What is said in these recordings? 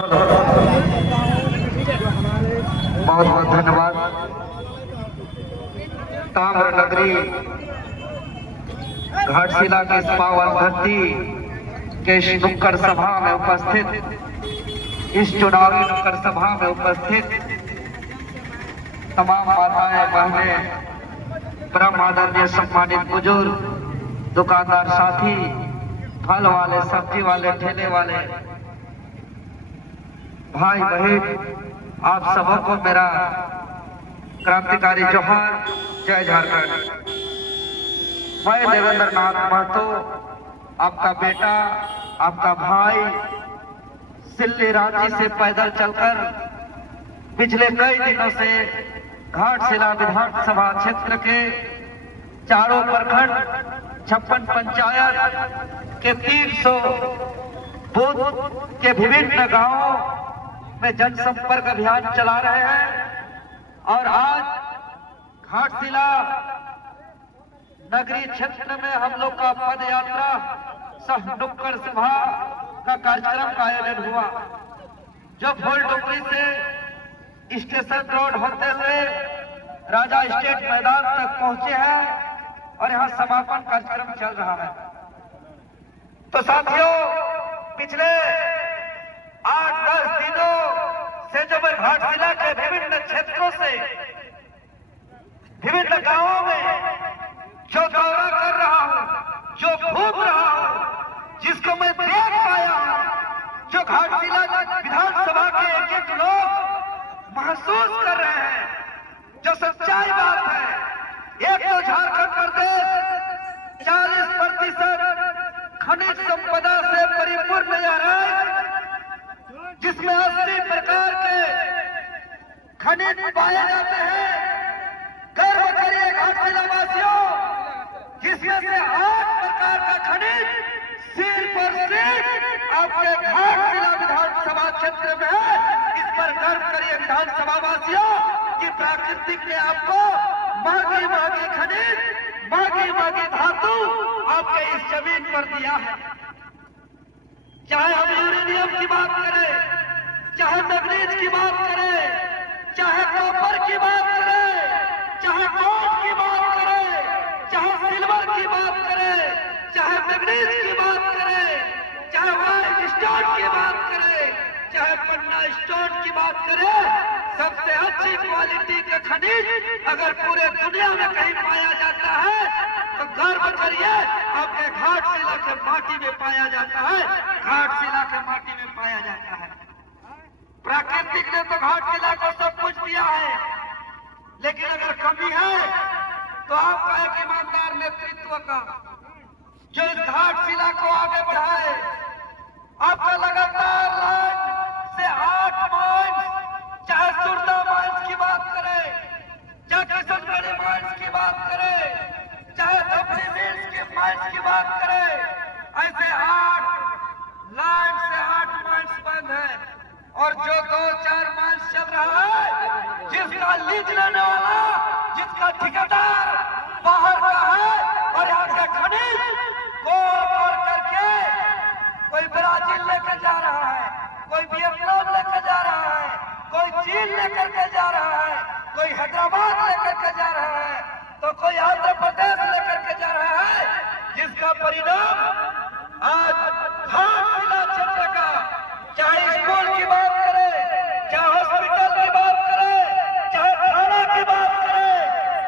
बहुत बहुत धन्यवाद। ताम्र नगरी घाटशिला की इस पावन धरती के इस नुक्कड़ सभा में उपस्थित, इस चुनावी नुक्कड़ सभा में उपस्थित तमाम माताएं, बहनें, परम आदरणीय सम्मानित बुजुर्ग, दुकानदार साथी, फल वाले, सब्जी वाले, ठेले वाले भाई बहन, आप सबों को मेरा क्रांतिकारी जोहार। जय झारखंड। मैं देवेंद्र नाथ महतो, आपका बेटा, आपका भाई, सिल्ली रांची से पैदल चलकर पिछले कई दिनों से घाटशिला विधानसभा क्षेत्र के चारों प्रखंड, 56 पंचायत के 300 बूथ के विभिन्न गांवों में जनसंपर्क अभियान चला रहे हैं। और आज घाटशिला नगरी क्षेत्र में हम लोग का पद यात्रा सह नुक्कड़ सभा का कार्यक्रम का आयोजन हुआ, जो फूल टोकरी से स्टेशन रोड होते हुए राजा स्टेट मैदान तक पहुंचे हैं और यहाँ समापन कार्यक्रम चल रहा है। तो साथियों, पिछले 8-10 दिनों से जब मैं घाटशिला के विभिन्न क्षेत्रों से विभिन्न गांवों में जो दौरा कर रहा हूं, जो घूम रहा हूं, जिसको मैं देख पाया हूं, जो घाटशिला विधानसभा के एक लोग महसूस कर रहे हैं, जो सच्चाई बात है। एक तो झारखंड प्रदेश 40% खनिज संपदा से परिपूर्ण नजर आए, जिसमें 80 प्रकार के खनिज पाए जाते हैं। गर्व करिए घाटशिला वासियों, जिसमें से 8 प्रकार का खनिज सिर्फ और सिर्फ आपके घाटशिला विधानसभा क्षेत्र में है। इस पर गर्व करिए विधानसभा वासियों कि प्राकृतिक ने आपको महंगी महंगी खनिज, महंगी महंगी धातु आपके इस जमीन पर दिया है। चाहे हम यूरेनियम की बात करें, चाहे मैग्नीज की बात करें, चाहे कॉपर की बात करें, चाहे गोल्ड की बात करें, चाहे सिल्वर की बात करें, चाहे मैग्नीज की बात करें, चाहे व्हाइट स्टोन की बात करें, चाहे पन्ना स्टोन की बात करें, सबसे अच्छी क्वालिटी का खनिज अगर पूरे दुनिया में कहीं पाया जाता है तो गर्व करिए आपके घाटशिला के माटी में पाया जाता है। घाटशिला के माटी में पाया जाता है। प्राकृतिक ने तो घाटशिला को सब कुछ दिया है, लेकिन अगर कमी है तो आपका एक ईमानदार नेतृत्व का, जो इस घाटशिला को आगे बढ़ाए। आपका लगातार लाइन से 8 माइंस, चाहे सुरदा माइंस की बात करें, चाहे किशनगढ़ी माइंस की बात करें, चाहे धपली मिल्स की माइंस की बात करें, ऐसे 8 लाइन से 8 माइंस बंद है। और जो 2-4 माइल्स चल रहा है, जिसका लीज लेने वाला, जिसका ठेकेदार बाहर का है और यहाँ के खनिज कोल करके कोई ब्राजील लेकर जा रहा है, कोई वियतनाम लेकर जा रहा है, कोई चीन लेकर के जा रहा है, कोई हैदराबाद लेकर के जा रहा है, तो कोई आंध्र प्रदेश लेकर के जा रहा है, जिसका परिणाम आज घाटशिला क्षेत्र का, चाहे स्कूल की बात करें, चाहे हॉस्पिटल की बात करें, चाहे थाना की बात करें,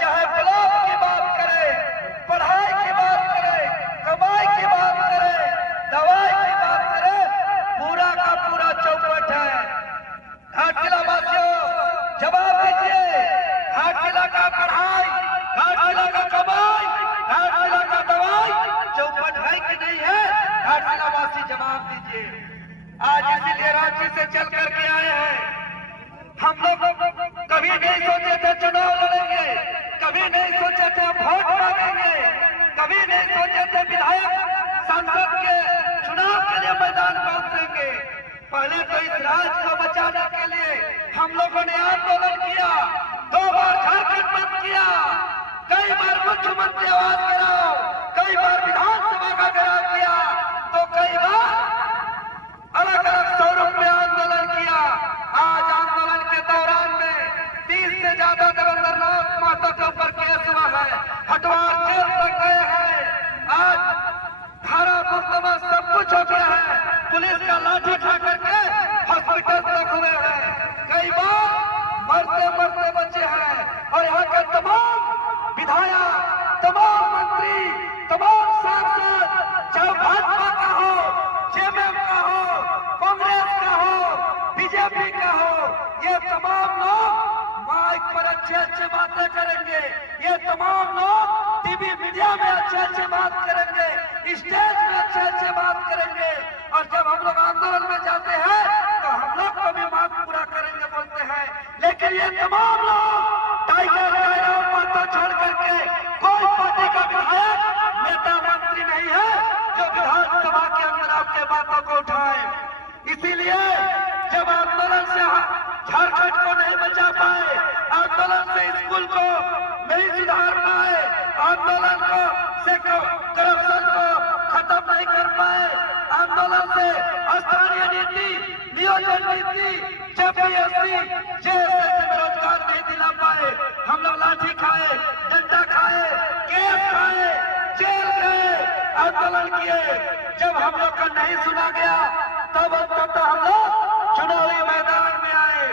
चाहे ब्लॉक की बात करें, पढ़ाई की बात करें, कमाई की बात करें, दवाई की बात करें, पूरा का पूरा चौपट है। घाटशिला वासियों, जवाब दीजिए, घाटशिला का पढ़ाई, घाटशिला का कमाई, घाटशिला का दवाई चौपट है कि नहीं है? घाटशिला वासी जवाब दीजिए। आज इसीलिए रांची से चल करके आए हैं। हम लोग कभी नहीं सोचे थे चुनाव लड़ेंगे, कभी नहीं सोचे थे वोट मांगेंगे, कभी नहीं सोचे थे विधायक सांसद के चुनाव के लिए मैदान में उतरेंगे। पहले तो इस राज्य को बचाने के लिए हम लोगों ने आंदोलन किया, 2 बार झारखंड बंद किया, कई बार मुख्यमंत्री आवास गिराओ, कई बार विधानसभा का घेराव किया, तो कई बार अलग अलग स्वरूप में आंदोलन तमाम लोग माइक पर अच्छे अच्छे बातें करेंगे, ये तमाम लोग टीवी मीडिया में अच्छे अच्छे बात करेंगे, स्टेज में अच्छे अच्छे बात करेंगे, और जब हम लोग आंदोलन में जाते हैं तो हम लोग को भी मांग पूरा करेंगे बोलते हैं। लेकिन ये तमाम लोग टाइगर बातें छोड़ करके कोई पार्टी का विधायक नेता मंत्री नहीं है जो विधानसभा के अंदर आपके बातों को उठाए। इसीलिए जब आंदोलन से झारखंड को नहीं बचा पाए, आंदोलन से स्कूल को नहीं सुधार पाए, आंदोलन को से करप्शन को खत्म नहीं कर पाए, आंदोलन से स्थानीय नीति, नियोजन नीति, जेपीएससी जैसे रोजगार नहीं दिला पाए, हम लोग लाठी खाए, डंडा खाए, केस खाए, जेल गए, आंदोलन किए। जब हम लोग का नहीं सुना गया तब हम लोग चुनावी मैदान में आए।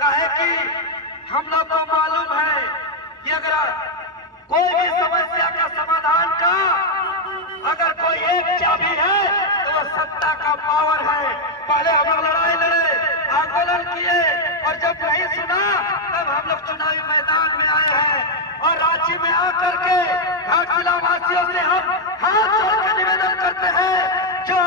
कहे कि हम लोग को मालूम है कि अगर कोई भी समस्या का समाधान का अगर कोई एक चाबी है तो वह सत्ता का पावर है। पहले हम लोग लड़ाई लड़े, आंदोलन किए, और जब नहीं सुना तब हम लोग चुनावी मैदान में आए हैं। और रांची में आकर के घाटशिला वासियों से हम हाथ जोड़ के निवेदन करते हैं, जो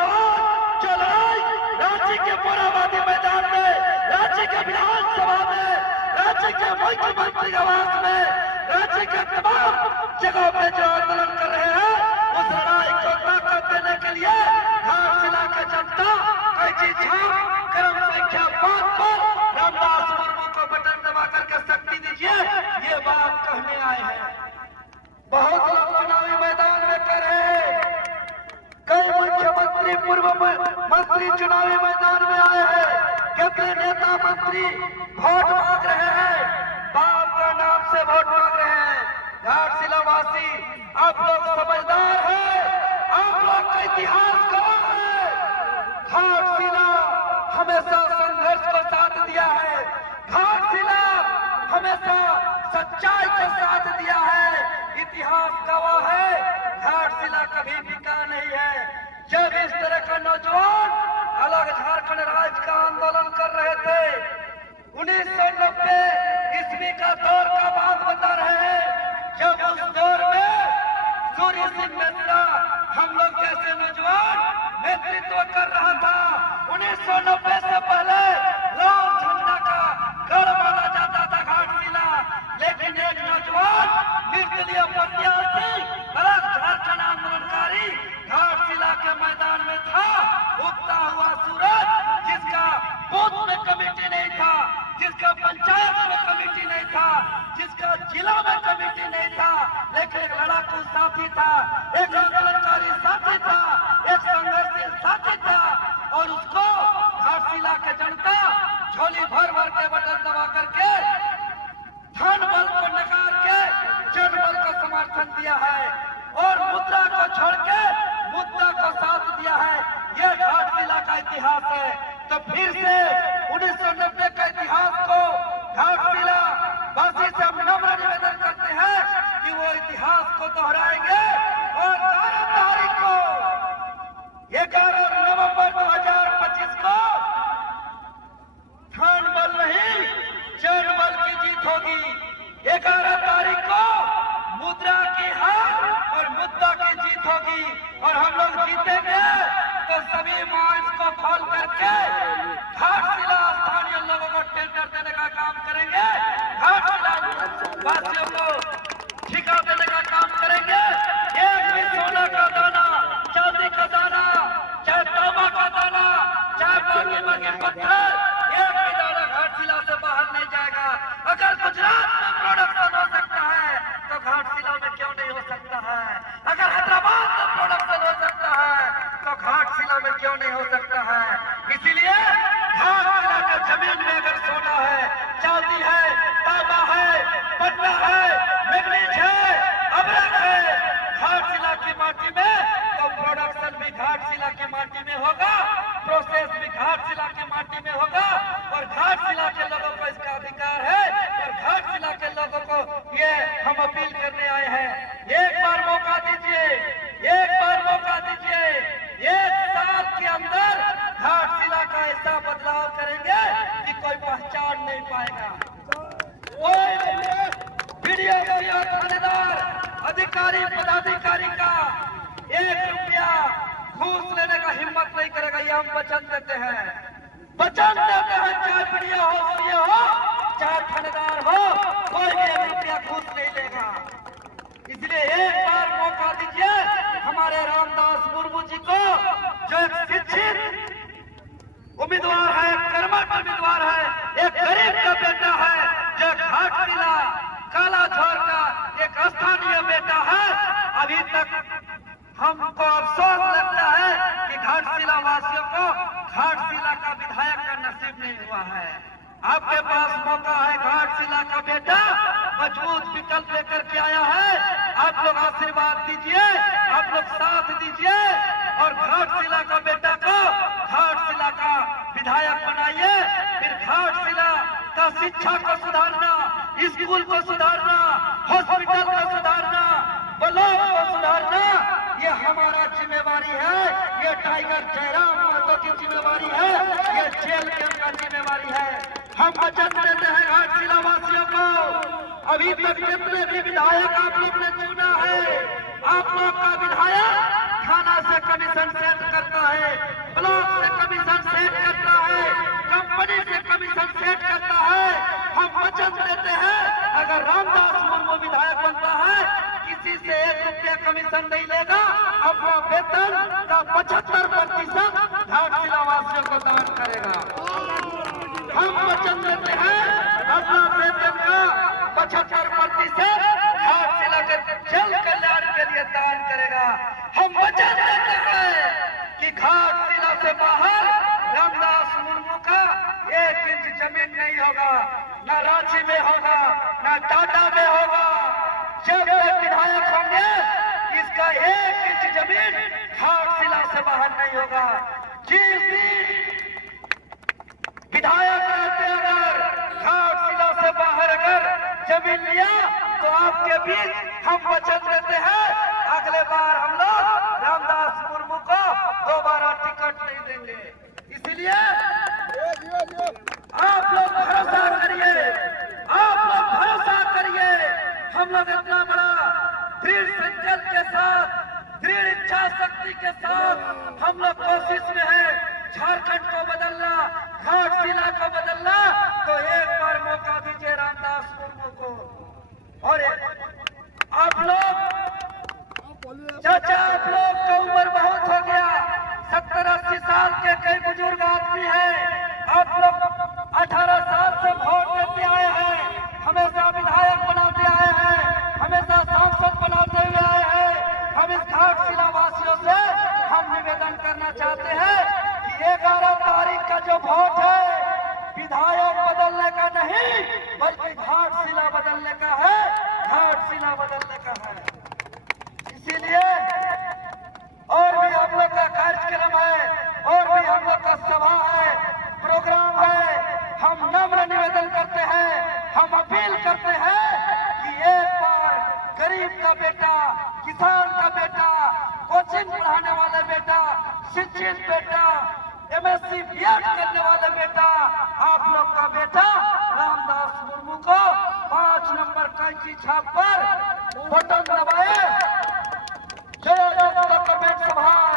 लड़ाई रांची के मोराबादी मैदान में, रांची के विधानसभा में, रांची के मुख्यमंत्री आवास में, रांची के तमाम जगहों पे जो आंदोलन कर रहे हैं, उस लड़ाई को ताकत देने के लिए घाटशिला के जनता कैची छाप क्रम संख्या 5 पर रामदास मुर्मू को बटन दबा करके शक्ति दीजिए, ये बात कहने आए हैं। बहुत लोग चुनावी मैदान में कर रहे हैं, कई मुख्यमंत्री, पूर्व मंत्री चुनावी मैदान में आए हैं, कितने नेता मंत्री वोट मांग रहे हैं, बाप का नाम से वोट मांग रहे हैं। घाटशिला वासी आप लोग समझदार हैं, आप लोग का इतिहास गवाह है। घाटशिला हमेशा संघर्ष को साथ दिया है, घाटशिला हमेशा सच्चाई को साथ दिया है, इतिहास गवाह है। घाटशिला कभी बिका नहीं है। जब इस तरह का नौजवान अलग झारखंड राज्य का आंदोलन कर रहे थे, 1990 ईस्वी का दौर का बात बता रहे हैं, जब उस दौर में सूर्य सिंह मिश्रा हम लोग जैसे नौजवान नेतृत्व कर रहा था। 1990 से पहले लाल झंडा का गढ़ माना जाता था घाटशिला, लेकिन एक नौजवान निर्दलीय प्रत्याशी अलग झारखंड आंदोलनकारी घाटशिला के मैदान में था। उगता हुआ सूरज, जिसका बूथ में कमेटी नहीं था, जिसका पंचायत में कमेटी नहीं था, जिसका जिला में कमेटी नहीं था, लेकिन एक लड़ाकू साथी था, एक आंदोलनकारी साथी था, एक संघर्षशील साथी था, और उसको घाटशिला के जनता झोली भर भर के बटन दबा करके धन बल को नकार के जन बल को समर्थन दिया है, और मुद्रा को छोड़ के मुद्दा को साथ दिया है। यह घाटशिला का इतिहास है। तो फिर से 1990 का इतिहास को घाटशिला वासी से हम नम्र निवेदन करते हैं कि वो इतिहास को दोहराएंगे, और 11 तारीख को 11 नवंबर 2025 को धन बल नहीं जन बल की जीत होगी। 11 तारीख को मुद्रा की हार और मुद्दा की जीत होगी, और हम लोग जीतेंगे तो सभी मॉल्स को खोल करके घाटशिला स्थानीय लोगों को टेंडर देने का काम करेंगे, घाटशिला वासियों को ठिका देने का काम करेंगे। एक भी सोना का दाना, चांदी का दाना, चाहे तांबा का दाना, चाहे बाकी पत्थर, एक भी दाना घाटशिला से बाहर नहीं जाएगा। अगर गुजरात में प्रोडक्शन हो सकता है तो घाटशिला में क्यों नहीं हो सकता है? अगर हैदराबाद में प्रोडक्शन हो सकता है तो घाटशिला में क्यों नहीं हो सकता है? इसीलिए घाटशिला के जमीन में अगर सोना है, चांदी है, तांबा है, पटना है, मैग्नीज है, अभ्रक है, घाटशिला की माटी में, तो प्रोडक्शन भी घाटशिला की माटी में होगा, प्रोसेस भी घाटशिला की माटी में होगा, और घाटशिला के लोगों को इसका अधिकार है। और घाटशिला के लोगों को ये हम अपील करने आए हैं, एक बार मौका दीजिए, एक बार मौका दीजिए। 1 साल के अंदर घाटशिला का ऐसा बदलाव करेंगे कि कोई पहचान नहीं पाएगा। पाएगा। वीडियो थानेदार अधिकारी पदाधिकारी का 1 रुपया घूस लेने का हिम्मत नहीं करेगा। ये हम वचन देते हैं, वचन देते हैं। चाहे वीडियो हो, सीए हो, चाहे थानेदार हो, कोई भी 1 रुपया घूस नहीं लेगा। इसलिए एक बार मौका दीजिए हमारे रामदास मुर्मू जी को, जो एक शिक्षित उम्मीदवार है, कर्मठ उम्मीदवार है, एक गरीब का बेटा है, जो घाटशिला कालाझोर का एक स्थानीय बेटा है। अभी तक हमको अफसोस लगता है कि घाटशिला वासियों को घाटशिला का विधायक का नसीब नहीं हुआ है। आपके पास मौका है, घाटशिला का बेटा मजबूत विकल्प लेकर के आया है। आप लोग आशीर्वाद दीजिए, आप लोग साथ दीजिए और घाटशिला का बेटा को घाटशिला का विधायक बनाइए। फिर घाटशिला का शिक्षा को सुधारना, स्कूल को सुधारना, हॉस्पिटल को सुधारना, ब्लॉक को सुधारना, ये हमारा जिम्मेवारी है। ये टाइगर जयराम महतो की जिम्मेवारी है, ये जेल कैंप का जिम्मेवारी है। हम वचन देते हैं घाटशिला वासियों को, अभी तक जितने भी विधायक आप लोग ने चुना है, आप लोग का विधायक थाना से कमीशन सेट करता है, ब्लॉक से कमीशन सेट करता है, कंपनी से कमीशन सेट करता है। हम वचन देते हैं अगर रामदास मुर्मू विधायक बनता है, किसी से 1 रुपया कमीशन नहीं लेगा, अपना वेतन का 75% घाटशिला वासियों को दान करेगा। हम वचन देते हैं अपना वेतन का 75% घाटशिला के जल कल्याण के लिए दान करेगा। हम वचन देते हैं कि घाटशिला से बाहर रामदास मुर्मू का 1 इंच जमीन नहीं होगा, न रांची में होगा, न टाटा में होगा। जब तक विधायक होंगे इसका 1 इंच जमीन घाटशिला से बाहर नहीं होगा। जिस दिन विधायक रहते अगर घाटशिला से बाहर अगर जमीन लिया तो आपके बीच हम वचन देते हैं अगले बार हम लोग रामदास मुर्मू को दोबारा टिकट नहीं देंगे। इसलिए आप लोग भरोसा करिए, आप लोग भरोसा करिए। हम लोग इतना बड़ा दृढ़ संकल्प के साथ, दृढ़ इच्छा शक्ति के साथ हम लोग कोशिश में है झारखंड को बदलना, घाटशिला को बदलना। तो एक बार मौका दीजिए रामदास मुर्मू को। और आप लोग चाचा, आप लोग का उम्र बहुत हो गया, 70-80 साल के कई बुजुर्ग आदमी हैं। आप लोग 18 साल से वोट देते आए हैं, हमेशा विधायक बनाते आए हैं, हमेशा सांसद बनाते हुए आए हैं। हम इस घाटशिला वासियों से हम निवेदन करना चाहते हैं कि 11 तारीख का जो वोट है विधायक बदलने का नहीं, बल्कि घाटशिला बदलने का है, घाटशिला बदलने का है। इसीलिए और भी हम लोग का कार्यक्रम है, और भी हम लोग का सभा है, प्रोग्राम है। हम नम्र निवेदन करते हैं, हम अपील करते हैं कि एक बार गरीब का बेटा, किसान का बेटा, कोचिंग पढ़ाने वाले बेटा, शिक्षित बेटा, MSc BEd करने वाले बेटा, आप लोग का बेटा रामदास मुर्मू को 5 नंबर कैंची छाप पर बटन दबाए। जय जय गवर्नमेंट सभा।